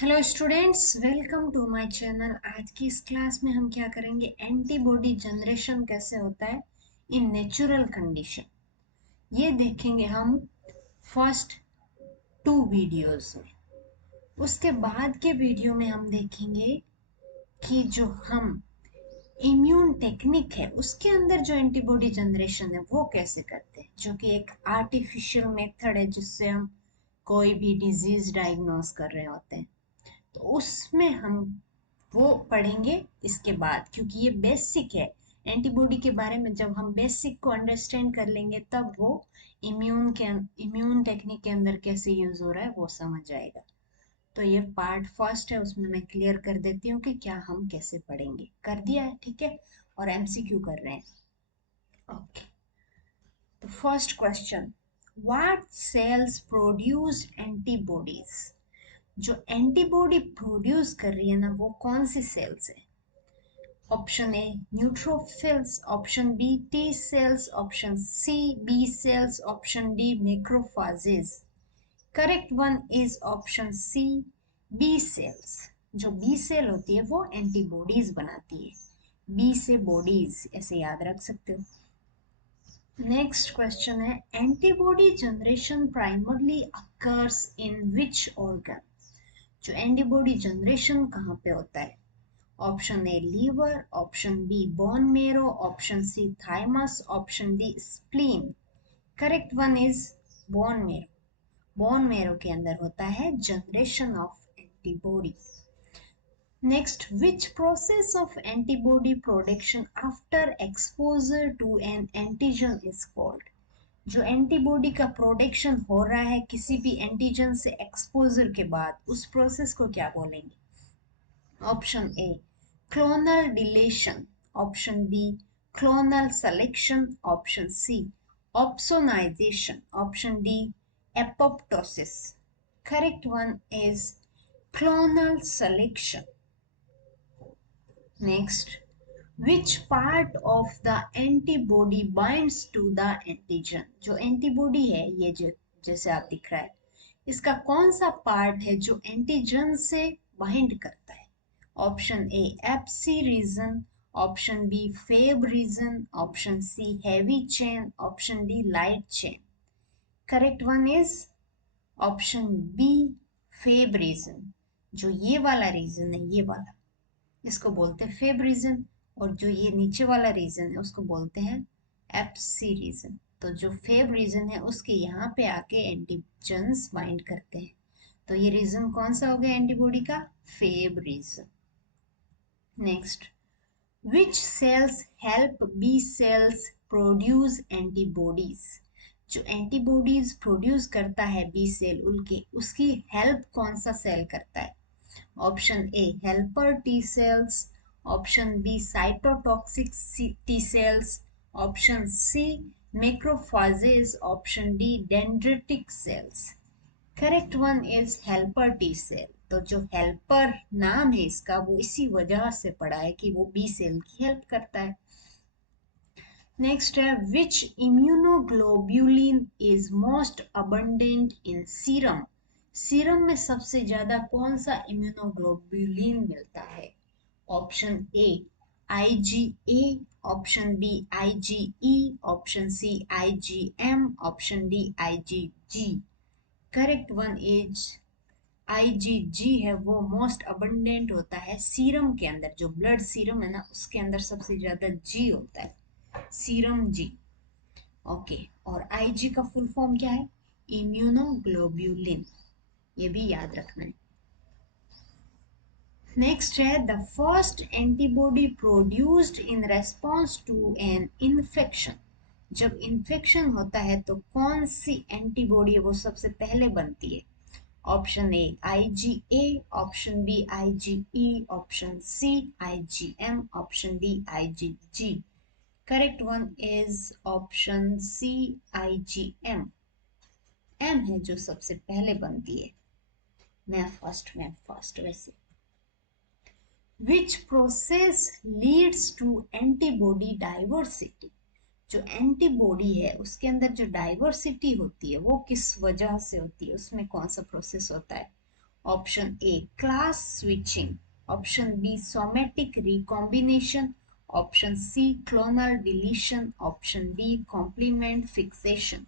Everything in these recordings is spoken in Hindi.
Hello students, welcome to my channel. आज की इस क्लास में हम क्या करेंगे, एंटीबॉडी जनरेशन कैसे होता है इन नेचुरल कंडीशन, ये देखेंगे हम फर्स्ट 2 वीडियोस में। उसके बाद के वीडियो में हम देखेंगे कि जो हम इम्यून टेक्निक है उसके अंदर जो एंटीबॉडी जनरेशन है वो कैसे करते हैं, जो कि एक आर्टिफिशियल मेथड है जिससे हम कोई भी डिजीज डायग्नोस कर रहे होते हैं। तो उसमें हम वो पढ़ेंगे इसके बाद, क्योंकि ये बेसिक है। एंटीबॉडी के बारे में जब हम बेसिक को अंडरस्टैंड कर लेंगे तब वो इम्यून टेक्निक के अंदर कैसे यूज हो रहा है वो समझ आएगा। तो ये पार्ट फर्स्ट है, उसमें मैं क्लियर कर देती हूँ कि क्या हम कैसे पढ़ेंगे। कर दिया है, ठीक है। और एमसीक्यू कर रहे हैं। ओके, तो first question, what cells produce antibodies. जो एंटीबॉडी प्रोड्यूस कर रही है ना, वो कौन सी सेल्स है। Option A neutrophils, option B T cells, option C B cells, option D macrophages. Correct one is option C B cells. जो बी सेल होती है वो एंटीबॉडीज बनाती है। बी से बॉडीज ऐसे याद रख सकते हो। नेक्स्ट क्वेश्चन है, antibody generation primarily occurs in which organ. जो एंटीबॉडी जनरेशन कहाँ पे होता है। Option A liver, option B bone marrow, option C thymus, option D spleen. Correct one is bone marrow. Bone marrow के अंदर होता है generation of antibody. Next, which process of antibody production after exposure to an antigen is called. जो एंटीबॉडी का प्रोडक्शन हो रहा है किसी भी एंटीजन से एक्सपोजर के बाद, उस प्रोसेस को क्या बोलेंगे। Option A clonal deletion, option B clonal selection, option C opsonisation, option D apoptosis. Correct one is clonal selection. Next, which part of the antibody binds to the antigen। जो एंटीबॉडी है ये जो जैसे आप दिख रहा है, इसका कौन सा पार्ट है जो एंटीजन से बाइंड करता है। Option A Fc region, option B Fab region, option C heavy chain, option D light chain. Correct one is option B Fab region. जो ये वाला रीजन है, ये वाला, इसको बोलते हैं फेब रीजन। और जो ये नीचे वाला रीजन है उसको बोलते हैं एफसी रीजन। तो जो फेब रीजन है उसके यहाँ पे आके एंटीजन्स बाइंड करते हैं। तो ये रीजन कौन सा हो गया एंटीबॉडी का, Fab region. Next, which cells help B cells produce antibodies. जो एंटीबॉडीज प्रोड्यूस करता है बी सेल, उनके उसकी हेल्प कौन सा सेल करता है। Option A helper T cells, option B cytotoxic T cells, option C macrophages, option D dendritic cells. Correct one is helper T cell. तो जो हेल्पर नाम है इसका, वो इसी वजह से पड़ा है कि वो बी सेल की हेल्प करता है। नेक्स्ट है, which immunoglobulin is most abundant in serum. Serum में सबसे ज्यादा कौन सा इम्यूनोग्लोब्यूलिन मिलता है। Option A IgA, option B IgE, option C IgM, option D IgG। Correct one is IgG है, वो मोस्ट अबंडेंट होता है सीरम के अंदर। जो ब्लड सीरम है ना, उसके अंदर सबसे ज्यादा जी होता है, सीरम जी। ओके, और IG का फुल फॉर्म क्या है, इम्यूनोग्लोब्यूलिन। ये भी याद रखना है। नेक्स्ट है, the first antibody produced in response to an infection. जब इन्फेक्शन होता है तो कौन सी एंटीबॉडी है वो सबसे पहले बनती है। Option A IgA, option B IgE, option C IgM, option D IgG। Correct one is option C IgM। M है जो सबसे पहले बनती है। मैं फर्स्ट वैसे। Which process leads to antibody diversity। जो एंटीबॉडी है उसके अंदर जो डाइवर्सिटी होती है वो किस वजह से होती है, उसमें कौन सा प्रोसेस होता है। Option A class switching, option B somatic recombination, option C clonal deletion, option D complement fixation.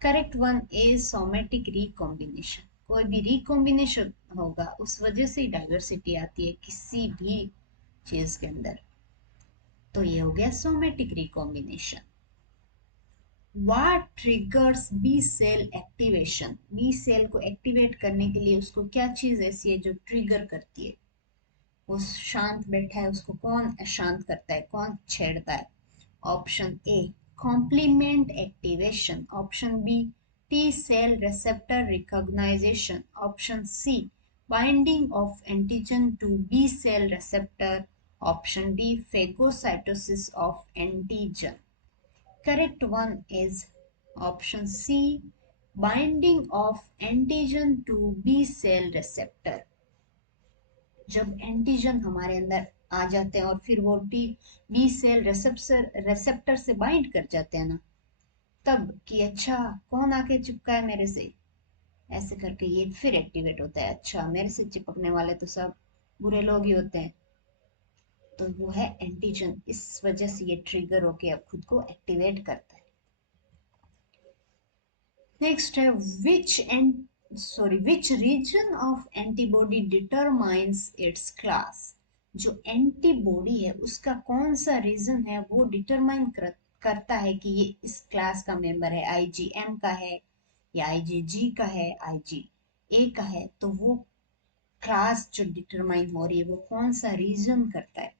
Correct one is somatic recombination. कोई भी रिकॉम्बिनेशन होगा उस वजह से डाइवर्सिटी आती है किसी भी चीज के अंदर, तो ये हो गया somatic recombination. What triggers B cell activation? B cell को एक्टिवेट करने के लिए उसको क्या चीज ऐसी है जो ट्रिगर करती है? वो शांत बैठा है, उसको कौन शांत करता है, कौन छेड़ता है? Option A complement activation, option B T cell receptor recognization, option C binding of antigen to B cell receptor, option D phagocytosis of antigen. Correct one is option C, binding of antigen to B cell receptor। जब एंटीजन हमारे अंदर आ जाते हैं और फिर वो बी सेल रेसेप्टर से बाइंड कर जाते हैं ना, तब कि अच्छा कौन आके चिपका है मेरे से, ऐसे करके ये फिर एक्टिवेट होता है। अच्छा मेरे से चिपकने वाले तो सब बुरे लोग ही होते हैं, तो वो है एंटीजन, इस वजह से ये ट्रिगर होके अब खुद को एक्टिवेट करता है। नेक्स्ट है which region of antibody determines it's class. जो एंटीबॉडी है उसका कौन सा रीजन है वो डिटरमाइन करता है कि ये इस क्लास का मेंबर है, आईजीएम का है या आईजीजी का है, आईजीए का है। तो वो क्लास जो डिटरमाइन हो रही है वो कौन सा रीजन करता है?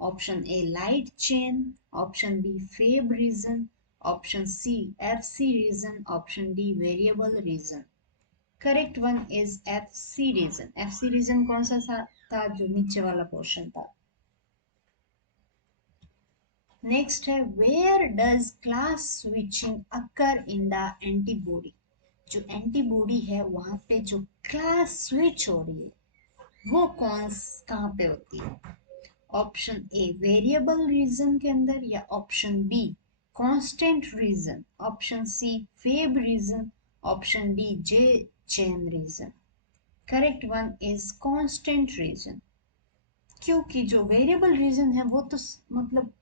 Option A light chain, option B Fab region, option C FC region, option D variable region. Correct one is FC region. FC region कौन सा था? जो नीचे वाला पोर्शन था। नेक्स्ट है where does class switching occur in the antibody. जो एंटीबॉडी है वहां पे जो क्लास स्विच हो रही है वो कहाँ पे होती है? ऑप्शन ए वेरिएबल रीजन के अंदर, या option B constant region, option C Fab region, option D J chain region. Correct one is constant region, क्योंकि जो वेरिएबल रीजन है वो तो मतलब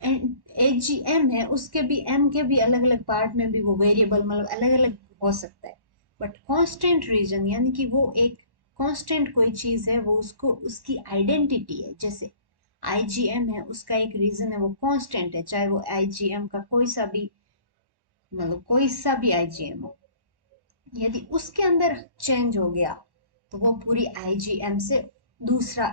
एजीएम है, उसके भी एम के भी अलग अलग पार्ट में भी वो वेरिएबल मतलब अलग अलग हो सकता है। बट कांस्टेंट रीजन यानी कि वो एक कांस्टेंट कोई चीज है, वो उसको उसकी आइडेंटिटी है। जैसे आईजीएम है, उसका एक रीजन है, वो कांस्टेंट है, चाहे वो आईजीएम का कोई सा भी मतलब कोई सा भी आईजीएम हो। यदि उसके अंदर चेंज हो गया तो वो पूरी आईजीएम से दूसरा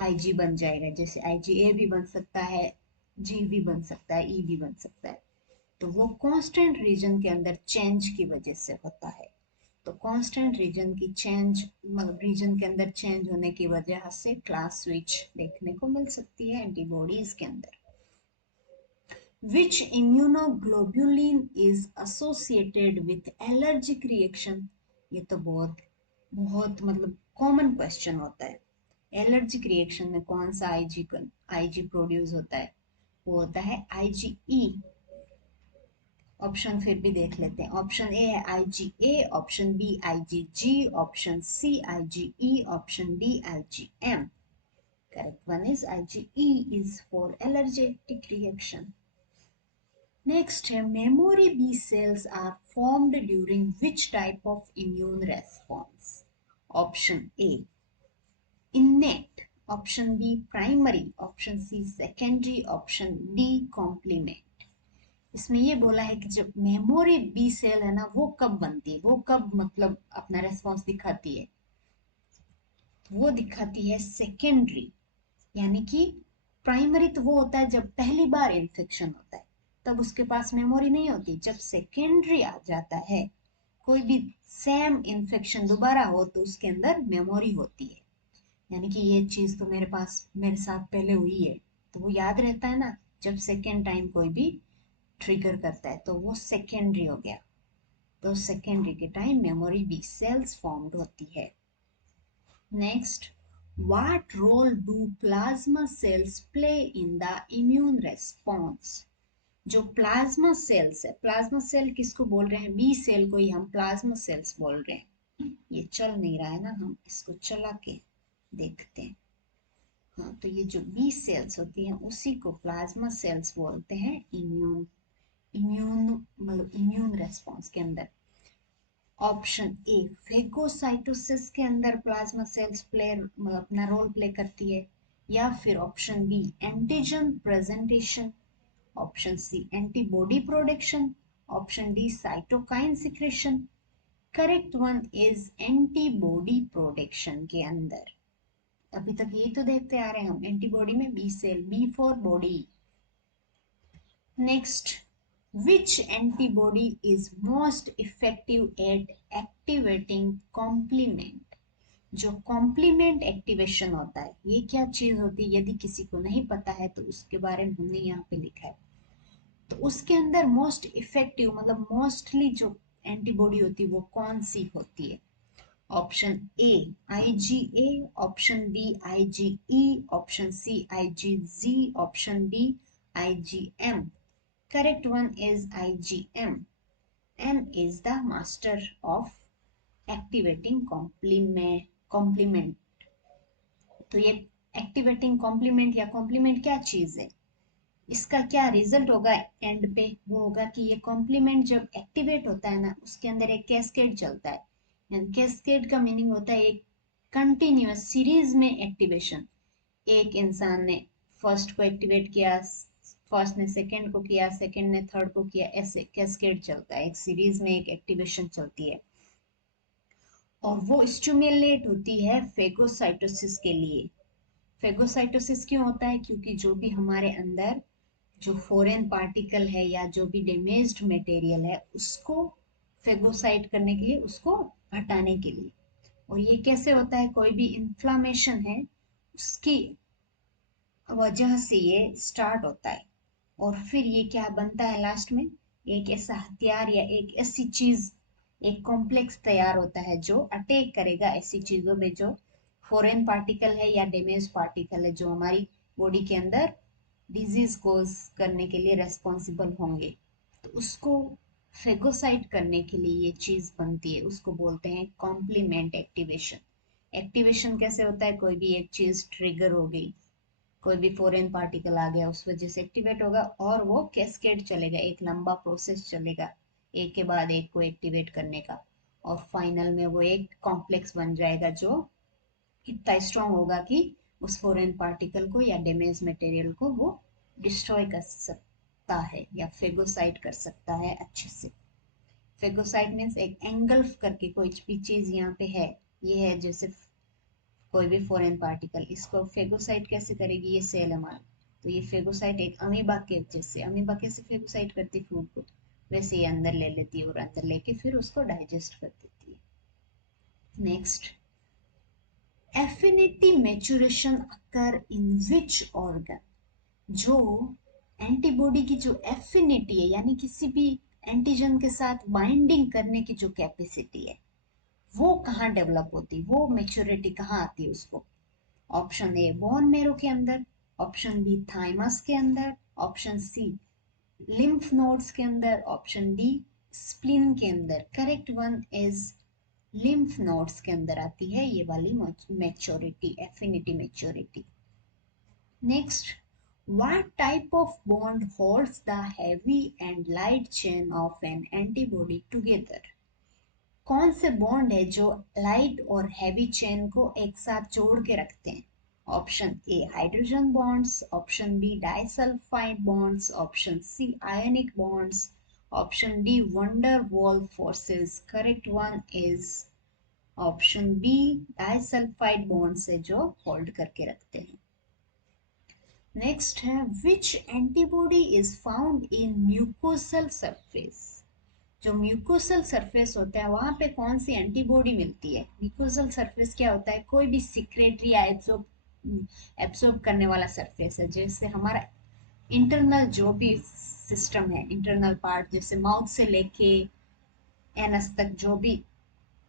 आईजी बन जाएगा। जैसे आईजीए भी बन सकता है, जी भी बन सकता है, ई भी बन सकता है। तो वो कांस्टेंट रीजन के अंदर चेंज की वजह से होता है। तो कांस्टेंट रीजन की चेंज मतलब रीजन के अंदर चेंज होने की वजह से क्लास स्विच देखने को मिल सकती है एंटीबॉडीज के अंदर। Which immunoglobulin is associated with allergic reaction? ये तो बहुत बहुत मतलब कॉमन क्वेश्चन होता है। एलर्जिक रिएक्शन में कौन सा आईजी प्रोड्यूस होता है? वो होता है आईजीई। ऑप्शन फिर भी देख लेते हैं। ऑप्शन ए है IgA, option B IgG, option C IgE, option D IgM. Correct one is IgE is for allergetic reaction. Next है memory B cells are formed during which type of immune response? Option A innate, option B primary, option C secondary, option D complement. इसमें ये बोला है कि जब मेमोरी बी सेल है ना वो कब बनती है, वो कब मतलब अपना रेस्पॉन्स दिखाती है? वो दिखाती है सेकेंडरी, यानी कि प्राइमरी तो वो होता है जब पहली बार इन्फेक्शन होता है, तब उसके पास मेमोरी नहीं होती। जब सेकेंडरी आ जाता है, कोई भी सेम इन्फेक्शन दोबारा हो तो उसके अंदर मेमोरी होती है। यानी कि ये चीज तो मेरे साथ पहले हुई है, तो वो याद रहता है ना। जब सेकेंड टाइम कोई भी ट्रिगर करता है तो वो सेकेंडरी हो गया। तो सेकेंडरी के time memory B cells formed होती है। Next, what role do plasma cells play in the immune response? जो प्लाज्मा सेल्स है, प्लाज्मा सेल किसको बोल रहे हैं? बी सेल को ही हम प्लाज्मा सेल्स बोल रहे हैं। ये चल नहीं रहा है ना, हम इसको चला के देखते हैं। हाँ, तो ये जो बी सेल्स होती हैं उसी को प्लाज्मा सेल्स बोलते हैं इम्यून इम्यून मतलब इम्यून रेस्पॉन्स के अंदर। ऑप्शन ए फेगोसाइटोसिस के अंदर प्लाज्मा सेल्स अपना रोल प्ले करती है, या फिर option B antigen presentation, option C antibody production, option D cytokine secretion. Correct one is antibody production के अंदर। अभी तक ये तो देखते आ रहे हैं हम, एंटीबॉडी में B cell, B for body. Next, which antibody is most effective at activating complement? जो कॉम्प्लीमेंट एक्टिवेशन होता है ये क्या चीज होती है, यदि किसी को नहीं पता है तो उसके बारे में हमने यहाँ पे लिखा है। तो उसके अंदर मोस्ट इफेक्टिव मतलब मोस्टली जो एंटीबॉडी होती है वो कौन सी होती है? Option A IgA, option B IgE, option C IgG, option D IgM। Correct one is IgM. M is the master of activating complement. तो ये एक्टिवेटिंग कॉम्प्लीमेंट या कॉम्प्लीमेंट क्या चीज है, इसका क्या रिजल्ट होगा एंड पे? वो होगा कि ये कॉम्प्लीमेंट जब एक्टिवेट होता है ना, उसके अंदर एक कैस्केड चलता है। एंड कैस्केड का मीनिंग होता है एक कंटिन्यूअस सीरीज में एक्टिवेशन। एक इंसान ने फर्स्ट को एक्टिवेट किया, फर्स्ट ने सेकंड को किया, सेकंड ने थर्ड को किया, ऐसे कैस्केड चलता है, एक सीरीज में एक एक्टिवेशन चलती है। और वो स्टिमुलेट होती है फेगोसाइटोसिस के लिए। फेगोसाइटोसिस क्यों होता है? क्योंकि जो भी हमारे अंदर जो फॉरेन पार्टिकल है या जो भी डैमेज्ड मटेरियल है उसको फेगोसाइट करने के लिए, उसको हटाने के लिए। और ये कैसे होता है? कोई भी इंफ्लामेशन है उसकी वजह से ये स्टार्ट होता है, और फिर ये क्या बनता है लास्ट में? एक ऐसा हथियार या एक ऐसी चीज, एक कॉम्प्लेक्स तैयार होता है जो अटैक करेगा ऐसी चीजों पे जो फॉरेन पार्टिकल है या डैमेज पार्टिकल है, जो हमारी बॉडी के अंदर डिजीज कोज करने के लिए रेस्पॉन्सिबल होंगे। तो उसको फेगोसाइट करने के लिए ये चीज बनती है, उसको बोलते हैं कॉम्प्लीमेंट एक्टिवेशन। एक्टिवेशन कैसे होता है? कोई भी एक चीज ट्रिगर हो गई, कोई भी फॉरेन पार्टिकल आ गया, उस वजह से एक्टिवेट होगा और वो कैस्केड चलेगा, एक लंबा प्रोसेस चलेगा एक के बाद एक को एक्टिवेट करने का, और फाइनल में वो एक कॉम्प्लेक्स बन जाएगा जो इतना स्ट्रांग होगा कि उस फॉरेन पार्टिकल को या डैमेज मटेरियल को वो डिस्ट्रॉय कर सकता है या फेगोसाइट कर सकता है अच्छे से। फेगोसाइट मीन्स एक एंगल्फ करके कोई भी चीज यहाँ पे है, ये है जैसे कोई भी फॉरेन पार्टिकल, इसको फेगोसाइट कैसे करेगी? ये सेल हमारा, तो ये फेगोसाइट एक अमीबा के जैसे, अमीबा कैसे फेगोसाइट करती फूड को, वैसे ये अंदर ले लेती है और अंदर लेके फिर उसको डाइजेस्ट कर देती है। Next, affinity maturation occur in which organ? जो एंटीबॉडी की जो एफिनिटी है यानी किसी भी एंटीजन के साथ बाइंडिंग करने की जो कैपेसिटी है वो कहाँ डेवलप होती है, वो मैच्योरिटी कहाँ आती है उसको? ऑप्शन ए बोन मेरो के अंदर, ऑप्शन बी थाइमस के अंदर, ऑप्शन सी लिम्फ नोड्स के अंदर, ऑप्शन डी स्प्लीन के अंदर। Correct one is lymph nodes के अंदर आती है ये वाली maturity, affinity maturity. Next, what type of bond holds the heavy and light chain of an antibody together? कौन से बॉन्ड है जो लाइट और हैवी चेन को एक साथ जोड़ के रखते हैं? Option A hydrogen bonds, option B disulphide bonds, option C ionic bonds, option D van der Waals forces. Correct one is option B disulphide bonds है जो होल्ड करके रखते हैं। नेक्स्ट है which antibody is found in mucosal surface? जो म्यूकोसल सरफेस होता है वहां पे कौन सी एंटीबॉडी मिलती है? म्यूकोसल सरफेस क्या होता है? कोई भी सिक्रेटरी या एब्सॉर्ब करने वाला सरफेस है, जैसे हमारा इंटरनल जो भी सिस्टम है, इंटरनल पार्ट जैसे माउथ से लेके एनस तक जो भी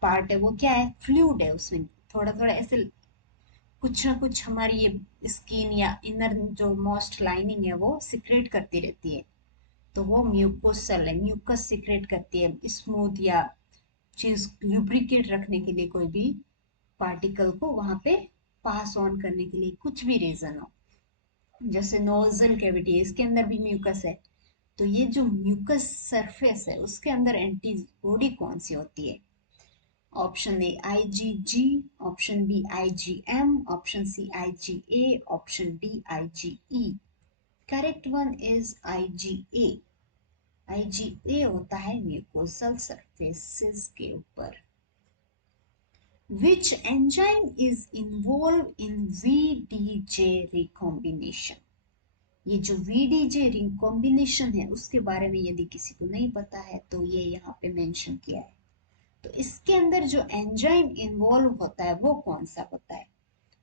पार्ट है वो क्या है? फ्लूइड है, उसमें थोड़ा थोड़ा ऐसे कुछ ना कुछ हमारी ये स्किन या इनर जो मोस्ट लाइनिंग है वो सिक्रेट करती रहती है, तो वो म्यूकोसल है, म्यूकस सिक्रेट करती है, स्मूथ या चीज ल्यूब्रिकेट रखने के लिए, कोई भी पार्टिकल को वहां पे पास ऑन करने के लिए, कुछ भी रीजन हो, जैसे नोजल कैविटी, इसके अंदर भी म्यूकस है, तो ये जो म्यूकस सरफेस है उसके अंदर एंटीबॉडी कौन सी होती है? Option A IgG, option B IgM, option C IgA, option D IgE। Correct one is IgA। IgA होता है म्यूकोसल सरफेसेस के ऊपर। Which enzyme is involved in VDJ recombination? ये जो VDJ recombination है उसके बारे में यदि किसी को नहीं पता है तो ये यहाँ पे मेंशन किया है। तो इसके अंदर जो एंजाइम इन्वॉल्व होता है वो कौन सा होता है?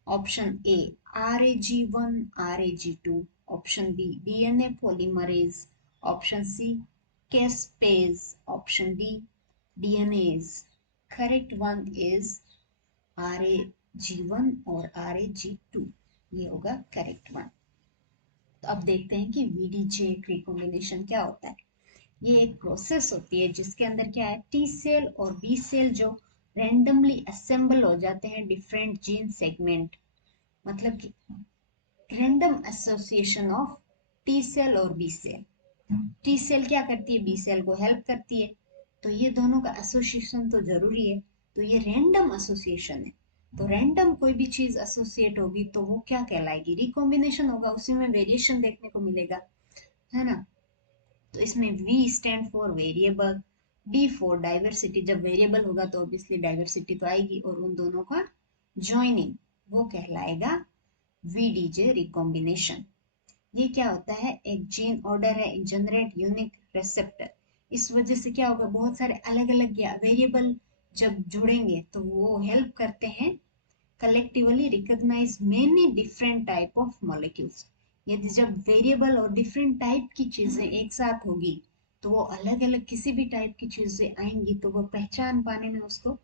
Option A RAG1, RAG2, option B DNA polymerase, option C caspase, option D DNase। Correct one is RAG1 और RAG2, ये होगा करेक्ट वन। तो अब देखते हैं कि VDJ रिकॉम्बिनेशन क्या होता है। ये एक प्रोसेस होती है जिसके अंदर क्या है, T सेल और B सेल जो रैंडमली असेंबल हो जाते हैं डिफरेंट जीन सेगमेंट, मतलब कि random association of T cell और B सेल। T सेल क्या करती है, B सेल को हेल्प करती है, तो ये दोनों का एसोसिएशन तो जरूरी है, तो ये रैंडम एसोसिएशन है। तो रैंडम कोई भी चीज एसोसिएट होगी तो वो क्या कहलाएगी, रिकॉम्बिनेशन होगा, उसी में वेरिएशन देखने को मिलेगा, है ना। तो इसमें V stand for variable, D for diversity, जब वेरिएबल होगा तो ऑब्वियसली डाइवर्सिटी तो आएगी, और उन दोनों का ज्वाइनिंग वो कहलाएगा VDJ रिकॉम्बिनेशन। ये क्या होता है, एक जीन ऑर्डर है, जनरेट यूनिक रिसेप्टर। इस वजह से क्या होगा, बहुत सारे अलग अलग वेरिएबल जब जुड़ेंगे तो वो हेल्प करते हैं collectively recognize many different type of molecules. यदि जब वेरिएबल और डिफरेंट टाइप की चीजें एक साथ होगी तो वो अलग अलग किसी भी टाइप की चीजें आएंगी तो वो पहचान पाने में उसको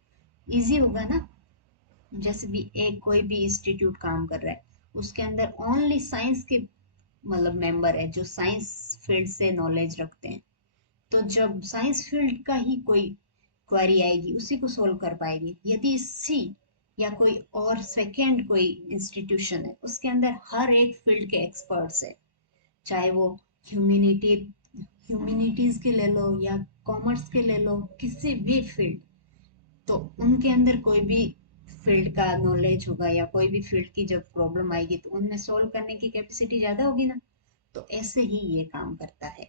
इजी होगा ना। जैसे भी एक कोई भी इंस्टीट्यूट काम कर रहा है, उसके अंदर ओनली साइंस के मतलब मेंबर है जो साइंस फील्ड से नॉलेज रखते हैं, तो जब साइंस फील्ड का ही कोई क्वेरी आएगी उसी को सोल्व कर पाएगी। यदि इसी या कोई और सेकेंड कोई इंस्टीट्यूशन है उसके अंदर हर एक फील्ड के एक्सपर्ट्स है, चाहे वो ह्यूमैनिटी ह्यूमैनिटीज के ले लो या कॉमर्स के ले लो, किसी भी फील्ड, तो उनके अंदर कोई भी फील्ड का नॉलेज होगा या कोई भी फील्ड की जब प्रॉब्लम आएगी तो उनमें सॉल्व करने की कैपेसिटी ज्यादा होगी ना। तो ऐसे ही ये काम करता है।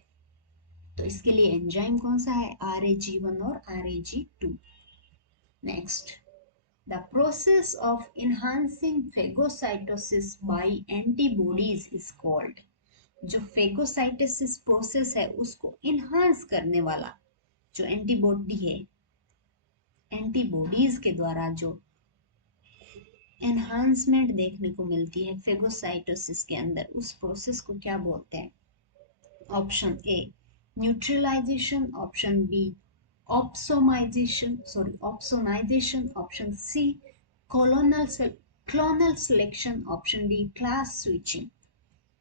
तो इसके लिए एंजाइम कौन सा है, RAG1 और RAG2। Next, the process of enhancing phagocytosis by antibodies is called. जो फेगोसाइटोसिस प्रोसेस है उसको इनहांस करने वाला जो एंटीबॉडी है, एंटीबॉडीज के द्वारा जो एनहांसमेंट देखने को मिलती है फेगोसाइटोसिस के अंदर, उस प्रोसेस को क्या बोलते हैं? Option A neutralization, option B opsonization, option C clonal selection, option D class switching.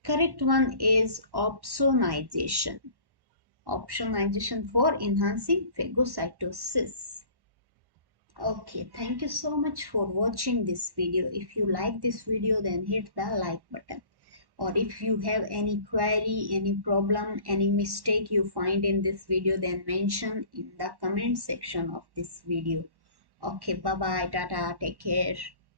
Correct one is opsonization. Opsonization for enhancing phagocytosis. Okay, thank you so much for watching this video. If you like this video, then hit the like button. Or if you have any query, any problem, any mistake you find in this video, then mention in the comment section of this video. Okay, bye bye, tata, take care.